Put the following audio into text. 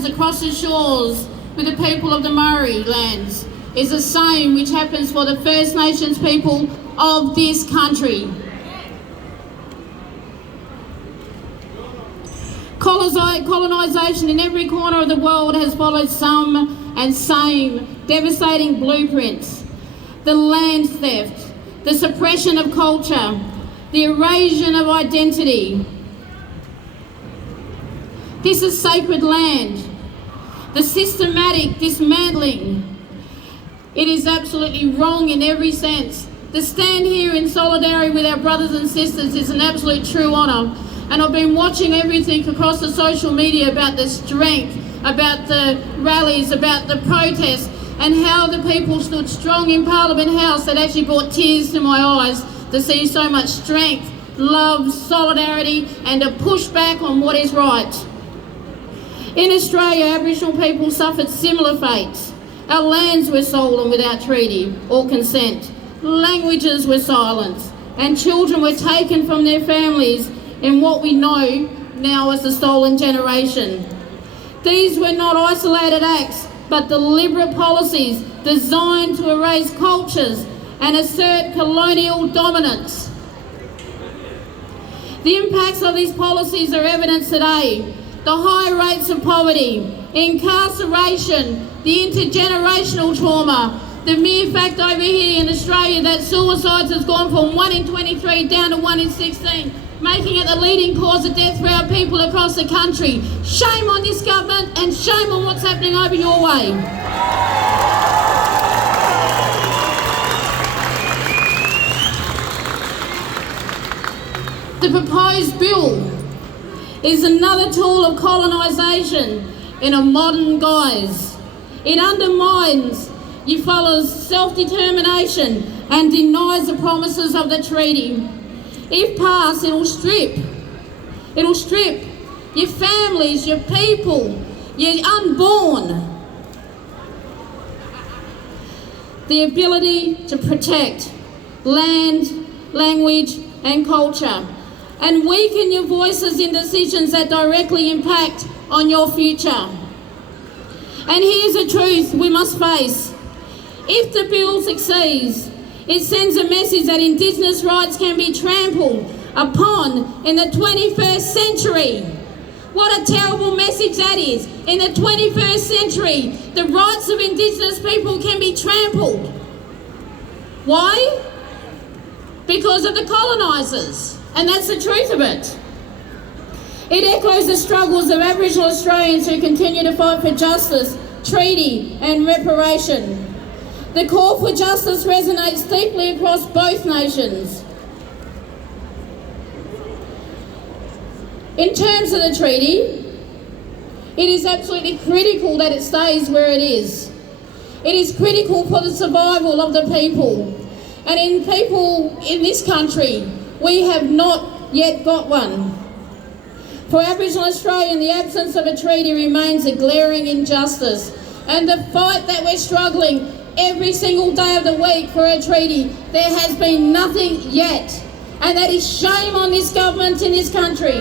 happens across the shores with the people of the Maori lands is the same which happens for the First Nations people of this country. Colonisation in every corner of the world has followed some and same devastating blueprints. The land theft, the suppression of culture, the erosion of identity. This is sacred land. The systematic dismantling. It is absolutely wrong in every sense. To stand here in solidarity with our brothers and sisters is an absolute true honour. And I've been watching everything across the social media about the strength, about the rallies, about the protests, and how the people stood strong in Parliament House. That actually brought tears to my eyes to see so much strength, love, solidarity, and a push back on what is right. In Australia, Aboriginal people suffered similar fates. Our lands were stolen without treaty or consent. Languages were silenced, and children were taken from their families in what we know now as the stolen generation. These were not isolated acts, but deliberate policies designed to erase cultures and assert colonial dominance. The impacts of these policies are evident today. The high rates of poverty, incarceration, the intergenerational trauma, the mere fact over here in Australia that suicides has gone from 1 in 23 down to 1 in 16, making it the leading cause of death for our people across the country. Shame on this government and shame on what's happening over your way. The proposed bill is another tool of colonisation in a modern guise. It undermines Eufaula's self-determination and denies the promises of the treaty. If passed, it'll strip your families, your people, your unborn, the ability to protect land, language and culture, and weaken your voices in decisions that directly impact on your future. And here's the truth we must face. If the bill succeeds, it sends a message that Indigenous rights can be trampled upon in the 21st century. What a terrible message that is. In the 21st century, the rights of Indigenous people can be trampled. Why? Because of the colonisers. And that's the truth of it. It echoes the struggles of Aboriginal Australians who continue to fight for justice, treaty and reparation. The call for justice resonates deeply across both nations. In terms of the treaty, it is absolutely critical that it stays where it is. It is critical for the survival of the people. And in people in this country, we have not yet got one. For Aboriginal Australia, the absence of a treaty remains a glaring injustice. And the fight that we're struggling every single day of the week for a treaty, there has been nothing yet. And that is shame on this government in this country.